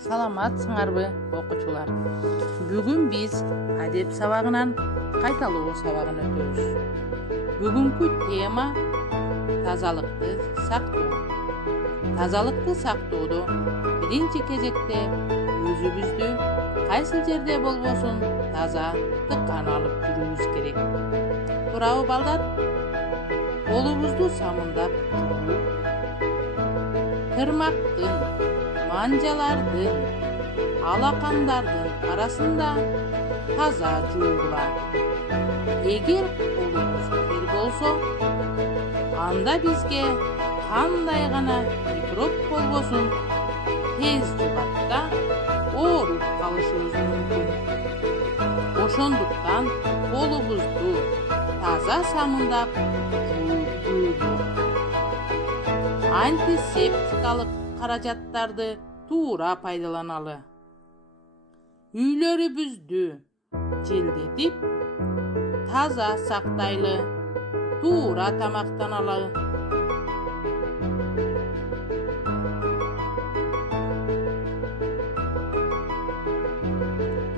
Саламатсыңарбы окуучулар? Бүгүн биз адеп сабагынан кайталоо сабагын өтөбүз. Бүгүнкү тема тазалыкты сактоо. Тазалыкты сактоодо биринчи кезекте өзүбүздү кайсы жерде болбосун таза тыккан алып жүрүүбүз керек. Туурабы балдар? Колубузду самындап жууп, тырмактын, манжалардын, алакандардын арасында таза жуугула. Эгер колубуз кир болсо, анда бизге кандай гана микроб болбосун тез жугат да ооруп калышыбыз мүмкүн. Ошондуктан колубузду таза самындап жууп жүрүү. Антисептикалык каражаттарды туура пайдаланалы. Үйлөрүбүздү желдетип, таза сактайлы, туура тамактаналы.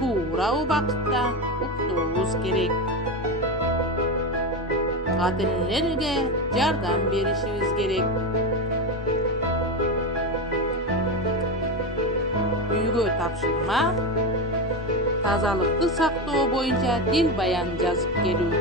Туура убакытта уктообуз керек. Ата-энелерге жардам беришибиз керек. Үйгө тапшырма тазалыкты сактоо боюнча дил баян жазып келүү.